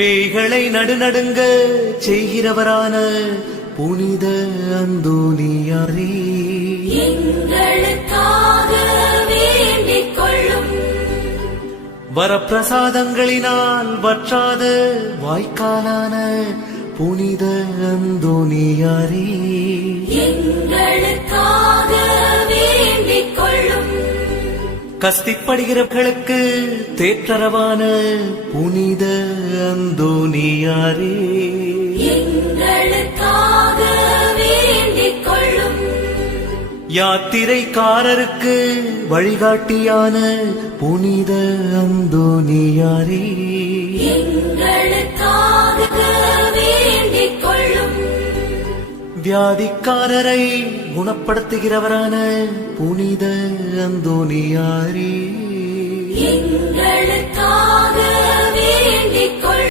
பேய்களை நடுநடுங்க செய்கிறவரான புனித அந்தோனியாரே. வரப்பிரசாதங்களினால் வற்றாத வாய்க்காலான புனித அந்தோனியாரே. கஸ்திப்படுகிறவர்களுக்கு தேற்றரவான புனித அந்தோனியாரே. யாத்திரைக்காரருக்கு வழிகாட்டியான புனித அந்தோனியாரே. வியாதிக்காரரை குணப்படுத்துகிறவரான புனித அந்தோனியாரே எங்களுக்காக